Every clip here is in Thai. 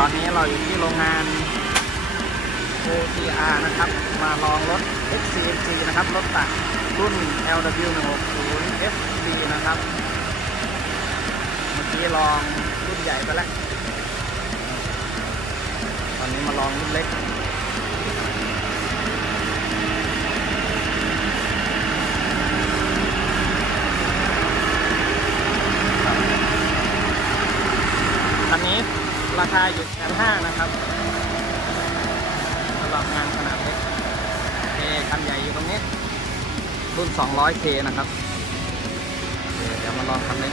ตอนนี้เราอยู่ที่โรงงาน OTR นะครับ มาลองรถ XCMG นะครับ รถตักรุ่น LW 160 FB นะครับ เมื่อกี้ลองรุ่นใหญ่ไปแล้ว ตอนนี้มาลองรุ่นเล็กคันนี้ราคาอยู่ แสนห้านะครับสำหรับงานขนาดเล็กเคคันใหญ่อยู่ตรงนี้รุ่น 200K นะครับเคเดี๋ยวมาลองคันเล็ก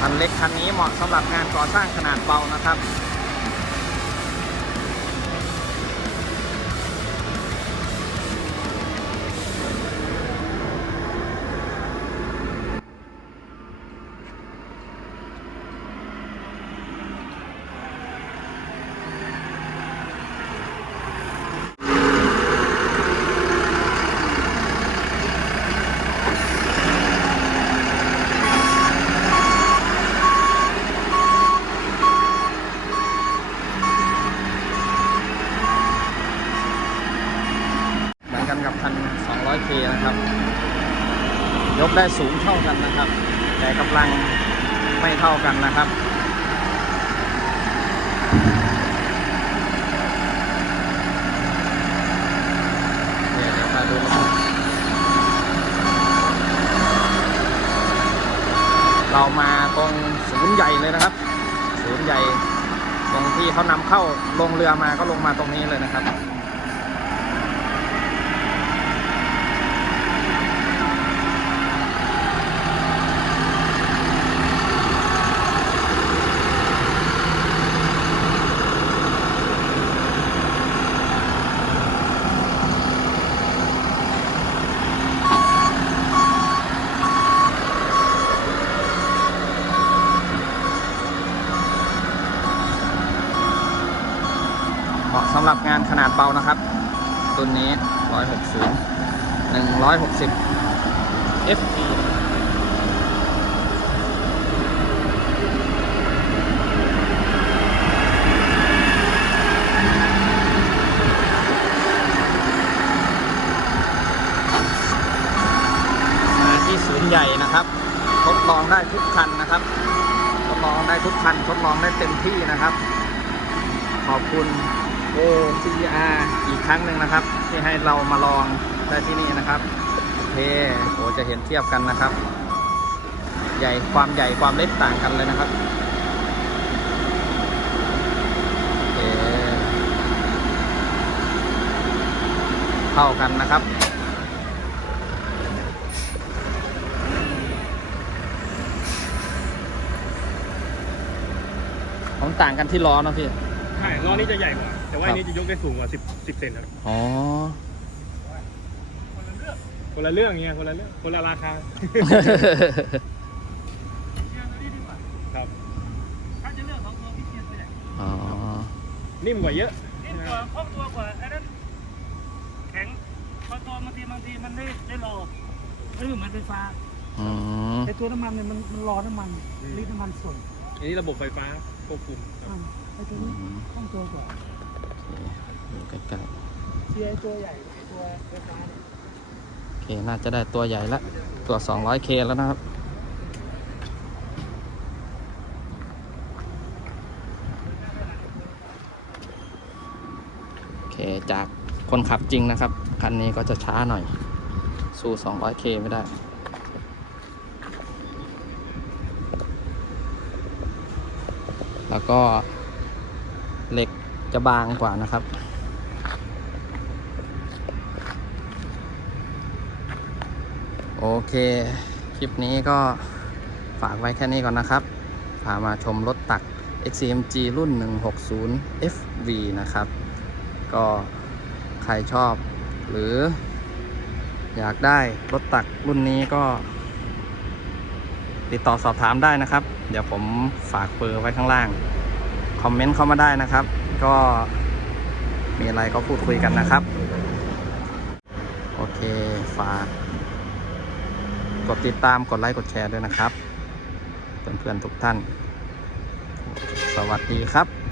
คันเล็กคันนี้เหมาะสำหรับงานก่อสร้างขนาดเบานะครับ ยกได้สูงเท่ากันนะครับ แต่กำลังไม่เท่ากันนะครับเดี๋ยเดี๋ยวมาดูนะครับเรามาตรงศูนย์ใหญ่เลยนะครับ ศูนย์ใหญ่ ตรงที่เขานำเข้าลงเรือมาก็ลงมาตรงนี้เลยนะครับ เหมาะสำหรับงาน ขนาดเบานะครับ ตัวนี้ 160 160 FP มาที่ศูนย์ใหญ่นะครับ ทดลองได้ทุกคันนะครับ ทดลองได้ทุกคัน ทดลองได้เต็มที่นะครับ ขอบคุณ OCR อีกครั้งหนึ่งนะครับ ที่ให้เรามาลองได้ที่นี่นะครับโอเคโอ้จะเห็นเทียบกันนะครับ ใหญ่ความใหญ่ความเล็กต่างกันเลยนะครับเเท่ากันนะครับผมต่างกันที่ล้อนะพี่ ใช่ ล้อนี้จะใหญ่กว่า แต่ว่าครับอันนี้จะยกได้สูงกว่า10 10เซนครับอ๋อ คนละเรื่องเงี้ยคนละเรื่องคนละราคาครับถ้าจะเลือกสองตัวพี่เชียร์ตัวไหนอ๋อ นิ่มกว่าเยอะนิ่มกว่าคล่องตัวกว่าไอ้นั้นแข็งพอตัวบางทีบางทีมันได้ได้รอไม่เหมือนไฟฟ้าอืมไอ้ตัวน้ำมันเนี่ยมันมันรอน้ำมันรีดน้ำมันส่วนอันนี้ระบบไฟฟ้าควบคุมครับอ่าไอ้ตัวนี้คล่องตัวกว่า ดูใกล้เชียร์ตัวใหญ่ตัวไฟฟ้าเนี่ยโอเคน่าจะได้ตัวใหญ่ละตัว 200K แล้วนะครับโอเคจากคนขับจริงนะครับ คันนี้ก็จะช้าหน่อย สู้ 200K ไม่ได้แล้วก็เหล็ก จะบางกว่านะครับ โอเค คลิปนี้ก็ฝากไว้แค่นี้ก่อนนะครับ พามาชมรถตัก XCMG รุ่น 160 FV นะครับ ก็ใครชอบหรืออยากได้รถตักรุ่นนี้ก็ ติดต่อสอบถามได้นะครับ เดี๋ยวผมฝากเบอร์ไว้ข้างล่าง คอมเมนต์เข้ามาได้นะครับ ก็มีอะไรก็พูดคุยกันนะครับ โอเค ฝากกดติดตามกดไลค์กดแชร์ด้วยนะครับ เพื่อนๆทุกท่าน สวัสดีครับ